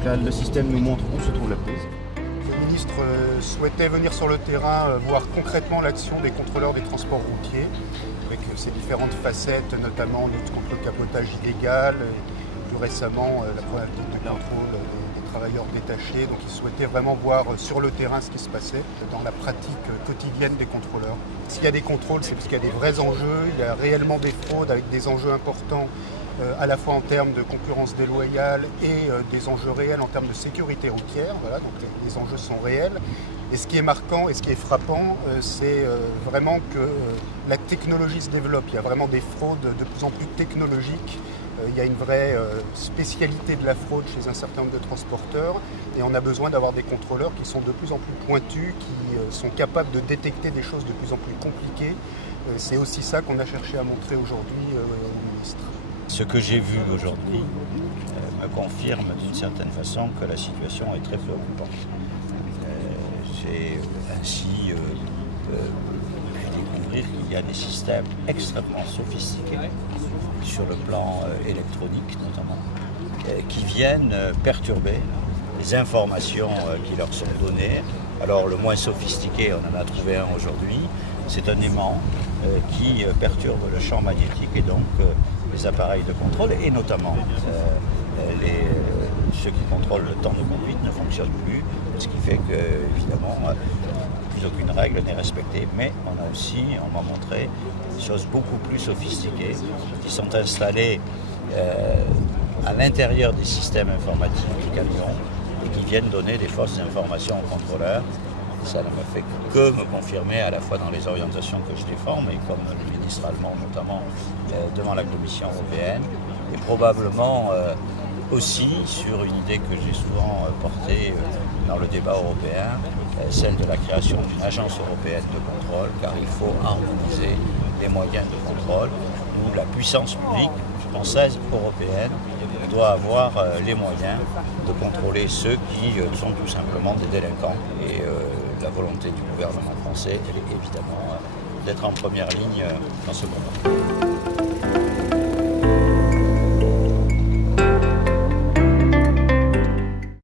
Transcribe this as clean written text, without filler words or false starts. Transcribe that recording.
Donc là, le système nous montre où se trouve la prise. Le ministre souhaitait venir sur le terrain voir concrètement l'action des contrôleurs des transports routiers, avec ses différentes facettes, notamment lutte contre le cabotage illégal, et plus récemment la problématique de contrôle des travailleurs détachés. Donc il souhaitait vraiment voir sur le terrain ce qui se passait dans la pratique quotidienne des contrôleurs. S'il y a des contrôles, c'est parce qu'il y a des vrais enjeux, il y a réellement des fraudes avec des enjeux importants à la fois en termes de concurrence déloyale et des enjeux réels en termes de sécurité routière. Voilà, donc les enjeux sont réels. Et ce qui est marquant et ce qui est frappant, c'est vraiment que la technologie se développe. Il y a vraiment des fraudes de plus en plus technologiques. Il y a une vraie spécialité de la fraude chez un certain nombre de transporteurs. Et on a besoin d'avoir des contrôleurs qui sont de plus en plus pointus, qui sont capables de détecter des choses de plus en plus compliquées. C'est aussi ça qu'on a cherché à montrer aujourd'hui au ministre. Ce que j'ai vu aujourd'hui me confirme d'une certaine façon que la situation est très préoccupante. J'ai ainsi pu découvrir qu'il y a des systèmes extrêmement sophistiqués sur le plan électronique notamment, qui viennent perturber les informations qui leur sont données. Alors le moins sophistiqué, on en a trouvé un aujourd'hui, c'est un aimant qui perturbe le champ magnétique et donc les appareils de contrôle et notamment ceux qui contrôlent le temps de conduite ne fonctionnent plus, ce qui fait que évidemment plus aucune règle n'est respectée, mais on m'a montré des choses beaucoup plus sophistiquées qui sont installées à l'intérieur des systèmes informatiques du camion et qui viennent donner des fausses informations aux contrôleurs. Ça ne me fait que me confirmer à la fois dans les orientations que je défends, mais comme le ministre allemand notamment devant la Commission européenne, et probablement aussi sur une idée que j'ai souvent portée dans le débat européen, celle de la création d'une agence européenne de contrôle, car il faut harmoniser les moyens de contrôle, où la puissance publique française, européenne, doit avoir les moyens de contrôler ceux qui sont tout simplement des délinquants. Et la volonté du gouvernement français, elle est évidemment d'être en première ligne dans ce combat.